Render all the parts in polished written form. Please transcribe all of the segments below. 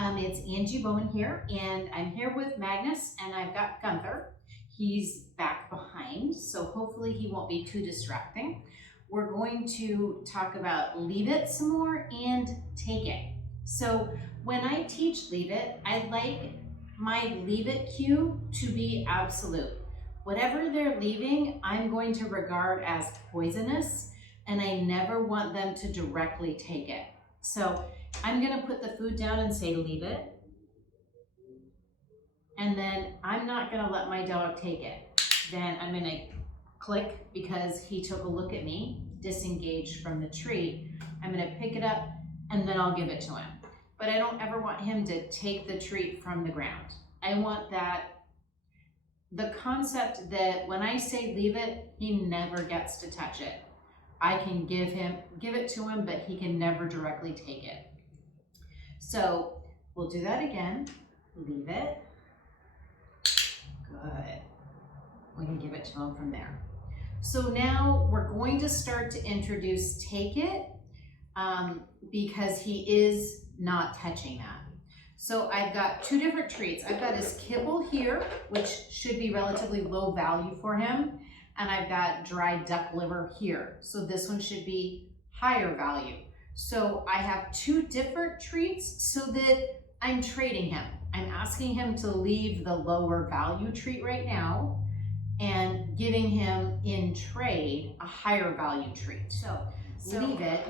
It's Angie Bowman here, and I'm here with Magnus, and I've got Gunther. He's back behind, so hopefully he won't be too distracting. We're going to talk about leave it some more and take it. So when I teach leave it, I like my leave it cue to be absolute. Whatever they're leaving, I'm going to regard as poisonous, and I never want them to directly take it. So I'm gonna put the food down and say leave it. And then I'm not gonna let my dog take it. Then I'm gonna click because he took a look at me, disengaged from the treat. I'm gonna pick it up and then I'll give it to him. But I don't ever want him to take the treat from the ground. I want the concept that when I say leave it, he never gets to touch it. I can give it to him, but he can never directly take it. So we'll do that again. Leave it. Good. We can give it to him from there. So now we're going to start to introduce take it because he is not touching that. So I've got two different treats. I've got his kibble here, which should be relatively low value for him. And I've got dried duck liver here. So this one should be higher value. So I have two different treats so that I'm trading him. I'm asking him to leave the lower value treat right now and giving him in trade a higher value treat. So leave it.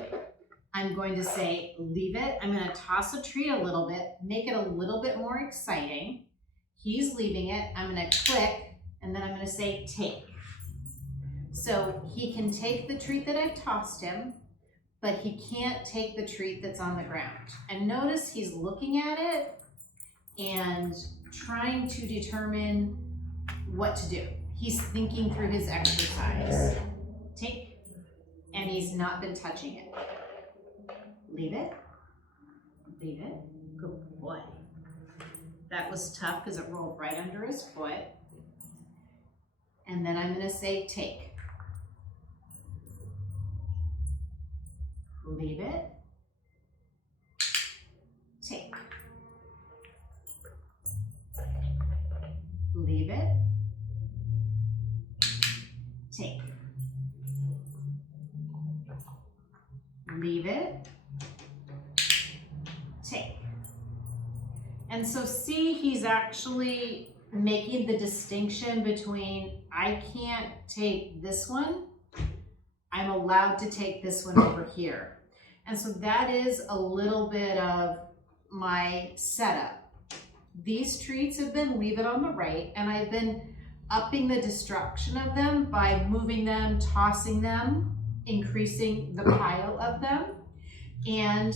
I'm going to say leave it. I'm going to toss a treat a little bit, make it a little bit more exciting. He's leaving it. I'm going to click and then I'm going to say take. So he can take the treat that I've tossed him, but he can't take the treat that's on the ground. And notice he's looking at it and trying to determine what to do. He's thinking through his exercise. Take, and he's not been touching it. Leave it, leave it, good boy. That was tough because it rolled right under his foot. And then I'm gonna say take. Leave it, take. Leave it, take. Leave it, take. And so see, he's actually making the distinction between I can't take this one, I'm allowed to take this one over here. And so that is a little bit of my setup. These treats have been leave it on the right, and I've been upping the destruction of them by moving them, tossing them, increasing the pile of them. And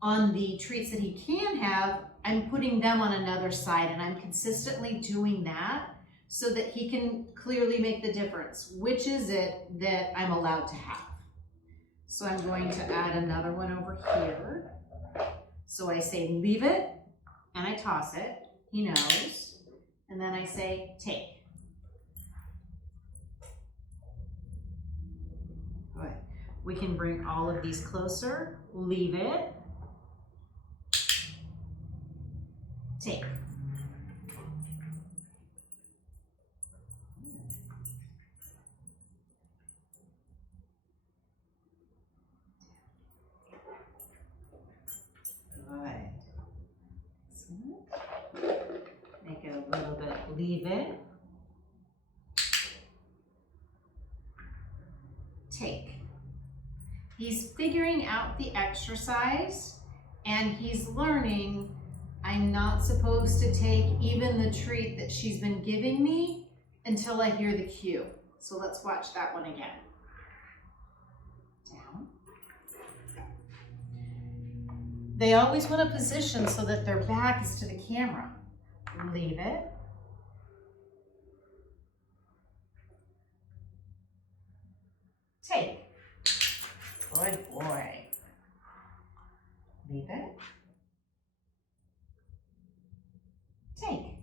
on the treats that he can have, I'm putting them on another side, and I'm consistently doing that so that he can clearly make the difference. Which is it that I'm allowed to have? So I'm going to add another one over here. So I say leave it, and I toss it. He knows. And then I say take. Good. We can bring all of these closer. Leave it. Take. Make it a little bit, leave it. Take. He's figuring out the exercise and he's learning I'm not supposed to take even the treat that she's been giving me until I hear the cue. So let's watch that one again. Down. They always want to position so that their back is to the camera. Leave it. Take. Good boy. Leave it. Take.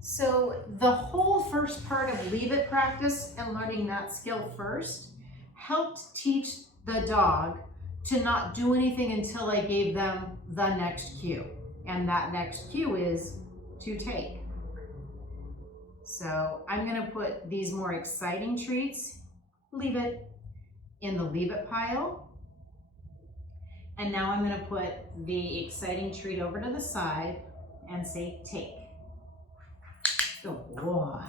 So the whole first part of leave it practice and learning that skill first helped teach the dog to not do anything until I gave them the next cue. And that next cue is to take. So I'm gonna put these more exciting treats, leave it, in the leave it pile. And now I'm gonna put the exciting treat over to the side and say take. Good boy.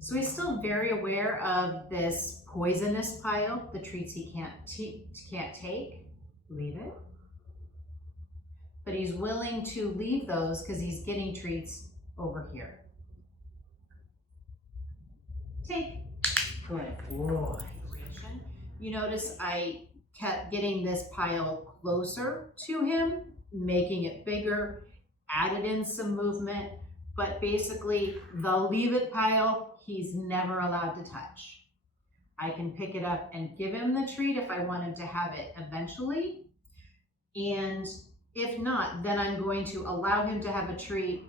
So he's still very aware of this poisonous pile, the treats he can't take, leave it. But he's willing to leave those because he's getting treats over here. Take. Good boy. You notice I kept getting this pile closer to him, making it bigger, added in some movement, but basically the leave it pile, he's never allowed to touch. I can pick it up and give him the treat if I wanted to have it eventually. And if not, then I'm going to allow him to have a treat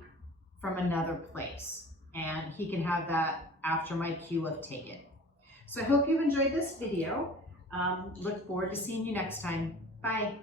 from another place. And he can have that after my cue of take it. So I hope you've enjoyed this video. Look forward to seeing you next time. Bye.